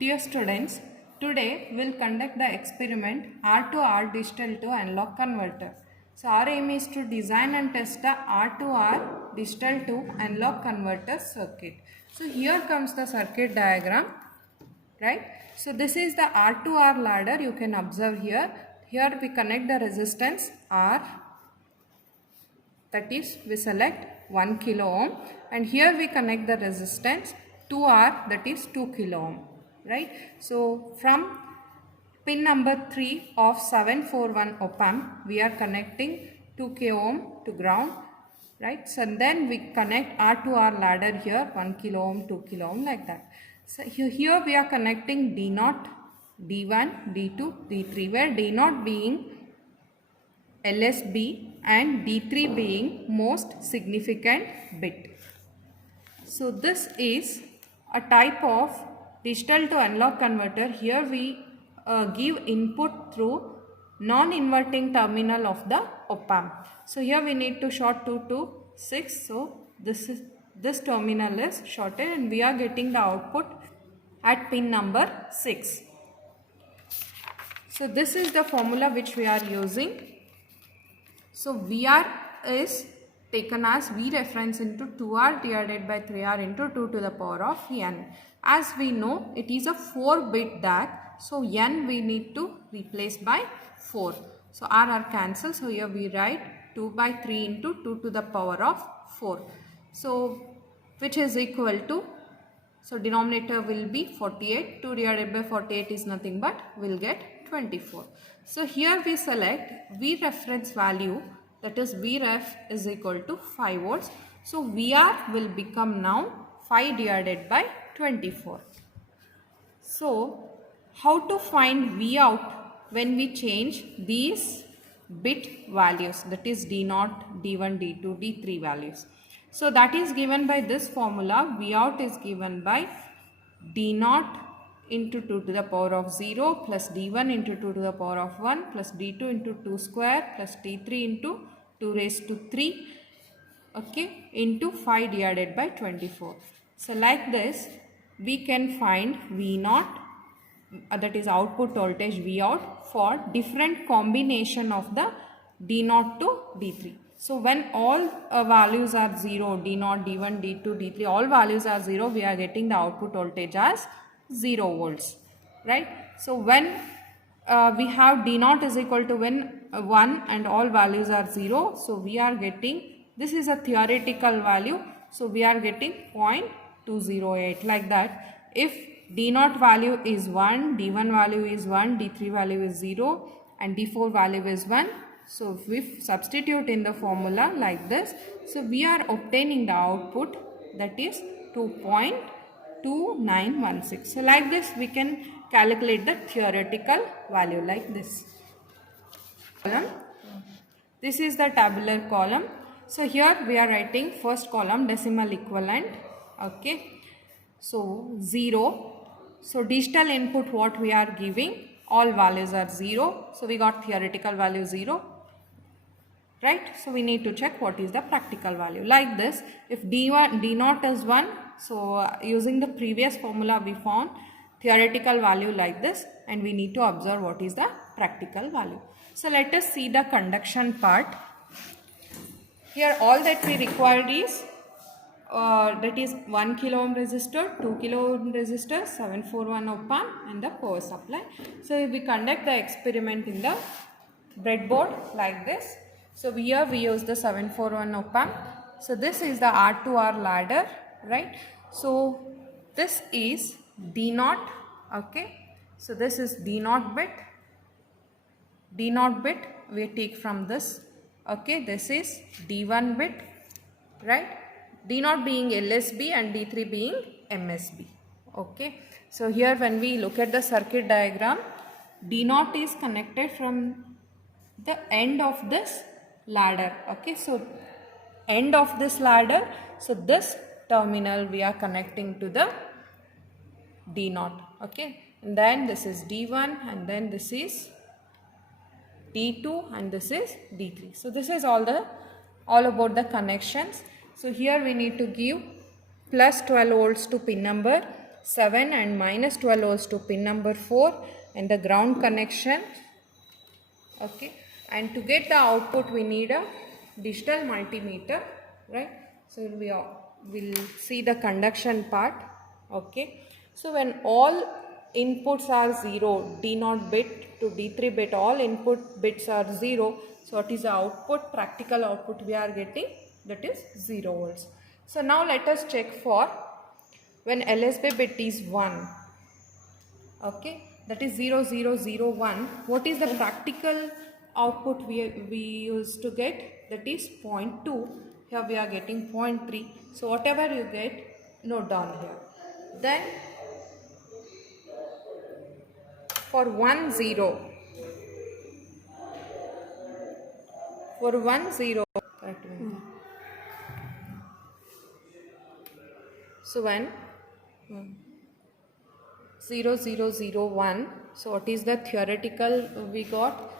Dear students, today we'll conduct the experiment R to R digital to analog converter. So our aim is to design and test the R to R digital to analog converter circuit. So here comes the circuit diagram, right? So this is the R to R ladder, you can observe here. Here we connect the resistance R, that is we select 1 kilo ohm, and here we connect the resistance 2R, that is 2 kilo ohm, right? So from pin number 3 of 741 op amp we are connecting 2 k ohm to ground, right? So then we connect R to R ladder here 1 kilo ohm, 2 kilo ohm, like that. So here we are connecting D0, D1, D2, D3, where D0 being LSB and D3 being most significant bit. So this is a type of digital to analog converter. Here we give input through non-inverting terminal of the op amp. So here we need to short 2 to 6. So this terminal is shorted and we are getting the output at pin number 6. So this is the formula which we are using. So VR is taken as V reference into 2R divided by 3R into 2 to the power of N. As we know, it is a 4-bit DAC. So N we need to replace by 4. So R cancels. So here we write 2 by 3 into 2 to the power of 4. So which is equal to, so denominator will be 48. 2 divided by 48 is nothing but we'll get 24. So here we select V reference value, that is Vref is equal to 5 volts. So VR will become now 5 divided by 24. So how to find V out when we change these bit values, that is D0, D1, D2, D3 values. So that is given by this formula. V out is given by D0 into 2 to the power of 0 plus D1 into 2 to the power of 1 plus D2 into 2 square plus D3 into 2 raised to 3, okay, into 5 divided by 24. So like this we can find V0, that is output voltage V out, for different combination of the D0 to D3. So when all values are 0, D0, D1, D2, D3, all values are 0, we are getting the output voltage as 0 volts, right? So when we have D0 is equal to 1 and all values are 0, so we are getting, this is a theoretical value, so we are getting 0.208, like that. If D0 value is 1, D1 value is 1, D3 value is 0 and D4 value is 1. So if we substitute in the formula like this, so we are obtaining the output, that is 2.2916. So like this we can calculate the theoretical value like this. This is the tabular column. So here we are writing first column decimal equivalent, okay. So 0. So digital input what we are giving, all values are 0. So we got theoretical value 0. Right, so we need to check what is the practical value. Like this, if D0 is 1, so using the previous formula we found theoretical value like this, and we need to observe what is the practical value. So let us see the conduction part. Here all that we required is that is 1 kilo ohm resistor, 2 kilo ohm resistor, 741 op amp and the power supply. So we conduct the experiment in the breadboard like this. So here we use the 741 op amp. So this is the R to R ladder, right? So this is D0, okay. So this is D0 bit. D0 bit we take from this, okay. This is D1 bit, right? D0 being LSB and D3 being MSB, okay. So here when we look at the circuit diagram, D0 is connected from the end of this ladder, okay. So end of this ladder, so this terminal we are connecting to the D0, okay, and then this is D1 and then this is D2 and this is D3. So this is all about the connections. So here we need to give plus 12 volts to pin number 7 and minus 12 volts to pin number 4 and the ground connection. Okay, and to get the output we need a digital multimeter, right? So we will see the conduction part. Okay, so when all inputs are 0, D0 bit to D3 bit, all input bits are 0. So what is the output, practical output we are getting? That is 0 volts. So now let us check for when LSB bit is 1. Okay, that is 0 0 0 1. What is the practical output we used to get? That is 0.2. Here we are getting 0.3. So whatever you get, note down here. Then for 1 0, for 1 0, so when 0 0 0 1, so what is the theoretical we got?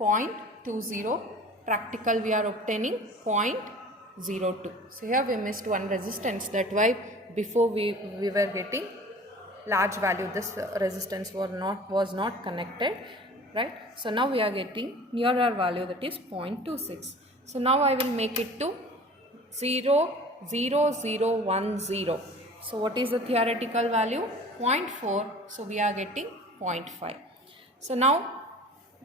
0.20. Practical we are obtaining 0.02. So here we missed one resistance. That's why before we were getting large value, this resistance was not connected, right? So now we are getting nearer value, that is 0.26. So now I will make it to 0 0 0 1 0. So what is the theoretical value? 0.4. So we are getting 0.5. So now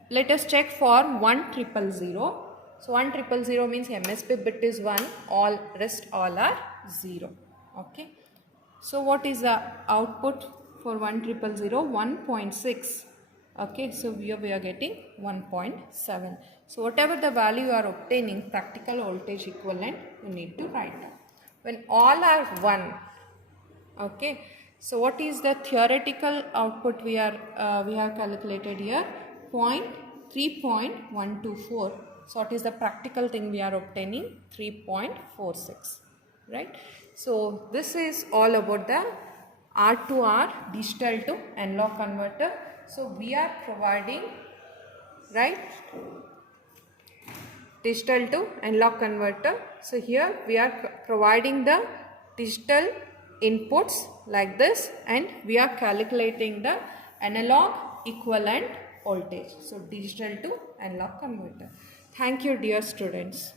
let us check for 1,000,000. So 1,000,000 means MSB bit is 1, all rest all are 0. Okay. So what is the output for 1,000,000? 1.6. Okay. So here we are getting 1.7. So whatever the value you are obtaining, practical voltage equivalent, you need to write down. When all are 1, okay. So what is the theoretical output we have calculated here? 3.124. So what is the practical thing we are obtaining? 3.46, right? So this is all about the R to R digital to analog converter. So we are providing, right, digital to analog converter. So here we are providing the digital inputs like this, and we are calculating the analog equivalent voltage. So digital to analog converter. Thank you, dear students.